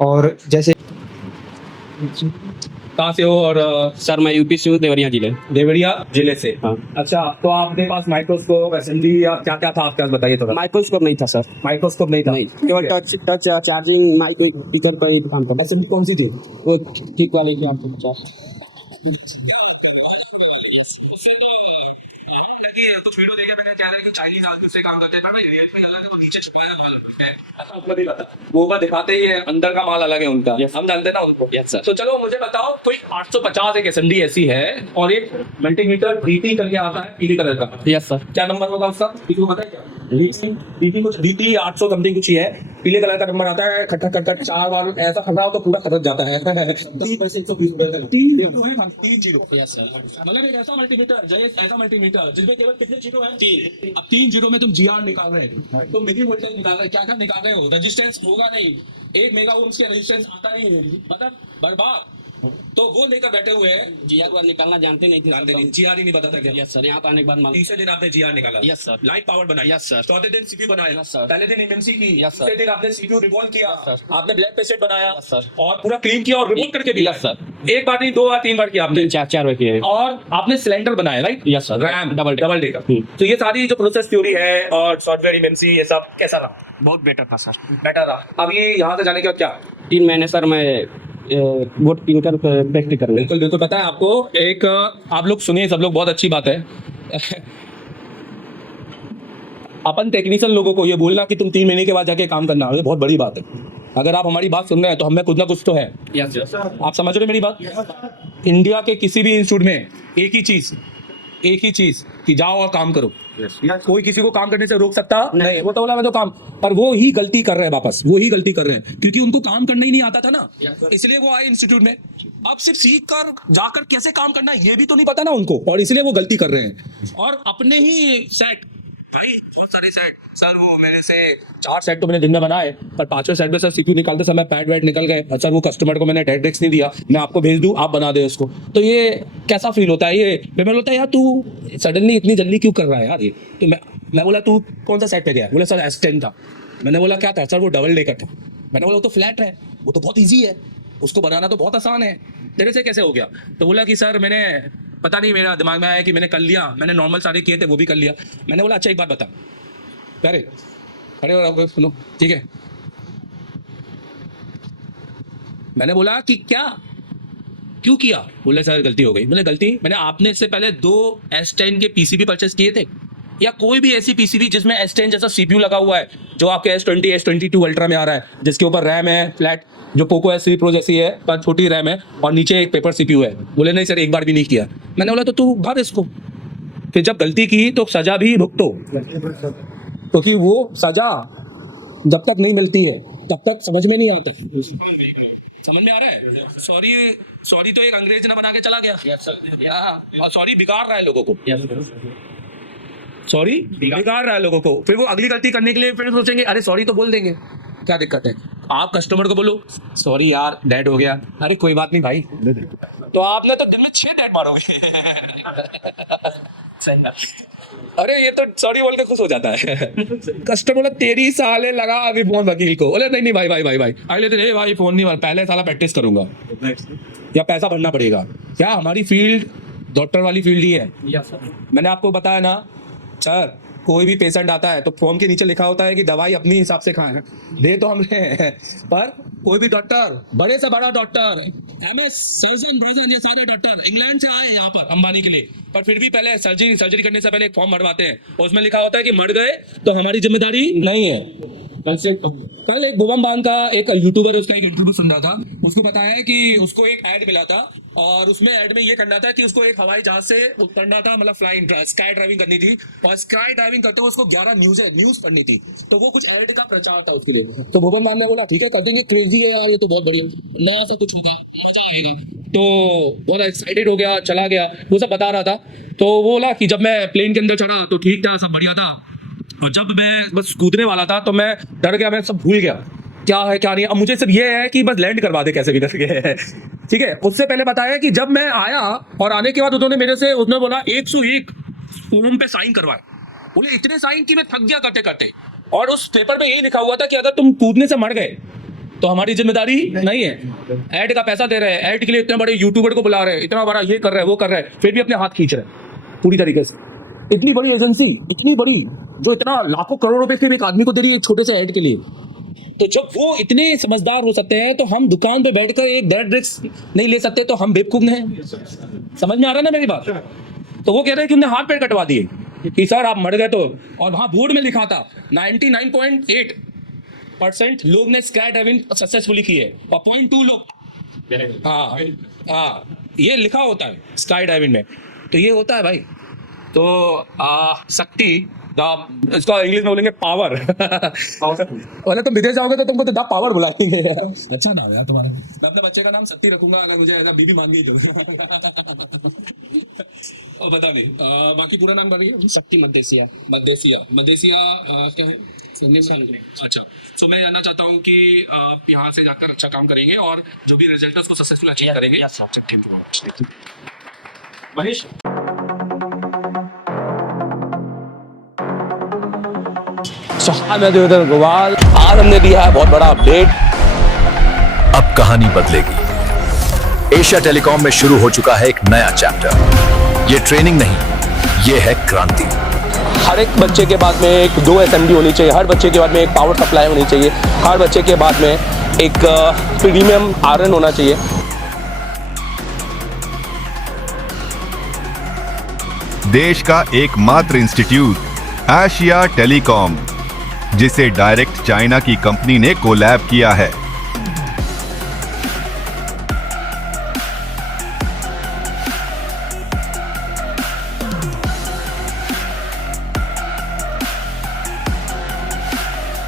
और जैसे कहाँ से हो? और सर मैं यूपी से हूँ, देवरिया जिले। देवरिया जिले से। हाँ। अच्छा, तो आपके पास माइक्रोस्कोप, असेंबली या क्या क्या था आपके पास, बताइए थोड़ा। माइक्रोस्कोप नहीं था सर। माइक्रोस्कोप नहीं था? नहीं, केवल touch touch charging mic speaker पर ही काम करता। असेंबली कौन सी थी? वो ठीक वाले की आपको पचास। उससे तो कि कुछ वीडियो देखे मैंने, कह रहे हैं कि चाइनीज आदमी उससे काम करते हैं, पर भाई रियल में अलग है, वो नीचे छुपाया माल है, ऐसा आपको नहीं पता। वो ऊपर दिखाते ही है, अंदर का माल अलग है उनका। हम जानते हैं ना उनको। Yes sir. तो चलो मुझे बताओ, कोई 850 एक एसएमडी ऐसी है और एक मल्टीमीटर डीटी करके आता है पीले कलर का। Yes sir. क्या नंबर होगा उसका, किसी को पता है क्या? डीटी कुछ डीटी 800 समथिंग कुछ ही है, पीले कलर का नंबर आता है, खटखट खटखट 4 बार ऐसा खटरा हो तो पूरा खटक जाता है। 3 जीरो है, 3 जीरो। Yes sir. मतलब एक ऐसा मल्टीमीटर, जैसे ऐसा मल्टीमीटर जिसमें केवल कितने जीरो हैं? 3। अब 3 जीरो में तुम जीआर निकाल रहे हो, तो मिली वोल्टेज निकाल रहे हो, क्या क्या निकाल रहे हो? रेजिस्टेंस होगा नहीं, 1 मेगा ओम्स के रेजिस्टेंस आता ही है, मतलब बर्बाद। तो वो लेकर बैठे हुए हैं। जीआर बार निकालना जानते नहीं थे। जानते नहीं, जीआर ही नहीं पता था क्या? Yes sir. यहाँ पे आने के बाद मालूम। तीसरे दिन आपने जीआर निकाला? Yes sir. लाइट पावर बनाई? Yes sir. चौथे दिन सीपीयू बनाया? Yes sir. पहले दिन एमएमसी की? Yes sir. तीसरे दिन आपने सीपीयू रिवॉल्व किया? Yes sir. आपने ब्लैक पेसेट बनाया? Yes sir. और पूरा क्लीन किया और रिमूव करके दिया? Yes sir. एक बार नहीं, 2 बार 3 बार किया आपने? चार चार किए। और आपने सिलेंडर बनाया, right? Yes sir. RAM double double day का। तो ये सारी जो प्रोसेस थ्योरी है और सॉफ्टवेयर एमएमसी, ये सब कैसा रहा? बहुत बेटर था सर। बेटर रहा। अब ये यहाँ से जाने के बाद क्या? 3 महीने सर मैं वोट पिन कर प्रैक्टिस करने। बिल्कुल बिल्कुल पता है आपको। एक आप लोग सुनिए, सब लोग, बहुत अच्छी बात है। अपन टेक्नीशियन लोगों को ये बोलना कि तुम 3 महीने के बाद जाके काम करना, ये बहुत बड़ी बात है। अगर आप हमारी बात सुन रहे हैं तो हमें कुछ ना कुछ तो है। Yes sir. आप समझ रहे हैं मेरी बात? इंडिया के किसी भी इंस्टीट्यूट में एक ही चीज कि जाओ और काम करो। कोई किसी को काम करने से रोक सकता नहीं। वो तो बोला मैं तो काम, पर वो ही गलती कर रहे हैं, वापस वो ही गलती कर रहे हैं, क्योंकि उनको काम करना ही नहीं आता था ना, इसलिए वो आए इंस्टीट्यूट में। अब सिर्फ सीख कर जाकर कैसे काम करना है ये भी तो नहीं पता ना उनको, और इसलिए वो गलती कर रहे हैं। और अपने ही सेट, भाई बहुत सारे सेट सर, वो मेरे से 4 सेट तो मैंने दिन में बनाए, पर 5वें सेट में सर सीपीयू निकालते समय पैड वैड निकल गए। सर वो कस्टमर को मैंने डेस्क नहीं दिया, मैं आपको भेज दूं, आप बना दे उसको। तो ये कैसा फील होता है? ये मैं बोलता है यार तू सडनली इतनी जल्दी क्यों कर रहा है यार ये? तो मैं बोला तू कौन सा सेट पे गया? बोले सर S10 था। मैंने बोला क्या था? सर वो डबल डेकर था। मैंने बोला वो तो फ्लैट है, वो तो बहुत ईजी है, उसको बनाना तो बहुत आसान है, तेरे से कैसे हो गया? तो बोला कि सर मैंने, पता नहीं, मेरा दिमाग में आया कि मैंने कर लिया, मैंने नॉर्मल सारे किए थे वो भी कर लिया। मैंने बोला अच्छा एक बात बता, अरे खड़े हो रहा, सुनो ठीक है। मैंने बोला कि क्या, क्यों किया? बोले सर गलती हो गई। मैंने गलती, मैंने आपने इससे पहले 2 S10 के पीसीबी परचेस किए थे, या कोई भी ऐसी पीसीबी जिसमें S10 जैसा सीपीयू लगा हुआ है, जो आपके S20 S22 अल्ट्रा में आ रहा है, जिसके ऊपर रैम है फ्लैट, जो पोको S3 Pro जैसी है पर छोटी रैम है, और नीचे एक पेपर सीपीयू है। बोले नहीं सर एक बार भी नहीं किया। मैंने बोला तो तू भर इसको, फिर जब गलती की तो सजा भी भुगतो, क्योंकि वो सजा जब तक नहीं मिलती है तब तक समझ में नहीं आता। समझ में आ रहा है? सॉरी तो एक अंग्रेज ने बना के चला गया। Yes sir. और सॉरी बिगाड़ रहा है लोगों को, सॉरी बिगाड़ रहा है लोगों को। फिर वो अगली गलती करने के लिए फिर सोचेंगे अरे सॉरी तो बोल देंगे, क्या दिक्कत है? आप कस्टमर को बोलो सॉरी यार डेड हो गया, अरे कोई बात नहीं भाई, तो आपने तो दिन में 6 डेड मारोगे। अरे ये तो सॉरी बोल के खुश हो जाता है। कस्टमर बोला तेरी साले लगा अभी फोन वकील को। बोले नहीं भाई अगले दिन ए भाई फोन नहीं मार, पहले साला प्रैक्टिस करूंगा या पैसा भरना पड़ेगा। क्या हमारी फील्ड डॉक्टर वाली फील्ड ही है। मैंने आपको बताया ना सर, कोई भी पेशेंट आता है तो फॉर्म के नीचे लिखा होता है कि दवाई अपनी हिसाब से खाएं, दे तो हम रहे हैं, पर कोई भी डॉक्टर, बड़े से बड़ा डॉक्टर, MS सर्जन वर्जन, ये सारे डॉक्टर इंग्लैंड से आए यहाँ पर अंबानी के लिए, पर फिर भी पहले सर्जरी करने से पहले एक फॉर्म भरवाते हैं और उसमें लिखा होता है कि मर गए तो हमारी जिम्मेदारी नहीं है। कल एक भुवन बान का एक यूट्यूबर, उसका एक इंटरव्यू सुन रहा था, उसको बताया है कि उसको एक ऐड मिला था और उसमें ऐड में ये करना था कि उसको एक हवाई जहाज से उतरना था, मतलब स्काई ड्राइविंग करनी थी, और स्काई ड्राइविंग करते हुए उसको 11 न्यूज पढ़नी थी, तो वो कुछ ऐड का प्रचार था उसके लिए। तो भुवन मान ने बोला ठीक है कर देंगे, क्रेजी है यार ये तो बहुत बढ़िया, नया सा कुछ होगा, मजा आएगा। तो बहुत एक्साइटेड हो गया, चला गया, वो सब बता रहा था। तो वो बोला कि जब मैं प्लेन के अंदर चढ़ा तो ठीक था, सब बढ़िया था, और जब मैं बस कूदने वाला था तो मैं डर गया, मैं सब भूल गया क्या है क्या नहीं। अब मुझे सिर्फ ये है कि बस लैंड करवा दे कैसे भी करके, ठीक है। उससे पहले बताया कि जब मैं आया और आने के बाद उन्होंने मेरे से, उसने बोला 101 फॉर्म पे साइन करवाए। बोले इतने साइन कि मैं थक गया करते करते, और उस पेपर में यही लिखा हुआ था कि अगर तुम कूदने से मर गए तो हमारी जिम्मेदारी नहीं है। ऐड का पैसा दे रहे हैं, ऐड के लिए इतने बड़े यूट्यूबर को बुला रहे हैं, इतना बड़ा ये कर रहे हैं वो कर रहे हैं, फिर भी अपने हाथ खींच रहे हैं पूरी तरीके से। इतनी बड़ी एजेंसी, इतनी बड़ी, जो इतना लाखों करोड़ रुपए सिर्फ एक आदमी को दे रही है एक छोटे से ऐड के लिए। तो जब वो इतने समझदार हो सकते हैं तो हम दुकान पे बैठकर एक डेड रिस्क नहीं ले सकते, तो हम बेवकूफ हैं। समझ में आ रहा है ना मेरी बात? तो वो कह रहे हैं कि उन्हें हाथ पैर कटवा दिए कि सर आप मर गए तो, और वहां बोर्ड में लिखा था 99.8% लोग ने स्काई डाइविंग सक्सेसफुली की है और 0.2 लोग, हाँ ये लिखा होता है स्काई डाइविंग में। तो ये होता है भाई। तो शक्ति, इसको इंग्लिश में बोलेंगे पावर। बोले तुम विदेश जाओगे तो तुमको तो द पावर बुलाएंगे। अच्छा नाम है यार तुम्हारा। मैं अपने बच्चे का नाम शक्ति रखूंगा अगर मुझे ऐसा बीबी मान गई तो। और बता नहीं बाकी पूरा नाम बताइए। शक्ति मदेसिया। मदेसिया क्या है? अच्छा, तो मैं जानना चाहता हूँ कि आप यहाँ से जाकर अच्छा काम करेंगे और जो भी रिजल्ट है उसको सक्सेसफुल अचीव करेंगे। महेश, गोवाल आज हमने दिया है बहुत बड़ा अपडेट। अब कहानी बदलेगी। एशिया टेलीकॉम में शुरू हो चुका है एक नया चैप्टर। ये ट्रेनिंग नहीं, ये है क्रांति। हर एक बच्चे के बाद में एक 2 SMD होनी चाहिए, हर बच्चे के बाद में एक पावर सप्लाई होनी चाहिए, हर बच्चे के बाद में एक प्रीमियम आयरन होना चाहिए। देश का एकमात्र इंस्टीट्यूट एशिया टेलीकॉम, जिसे डायरेक्ट चाइना की कंपनी ने कोलैब किया है।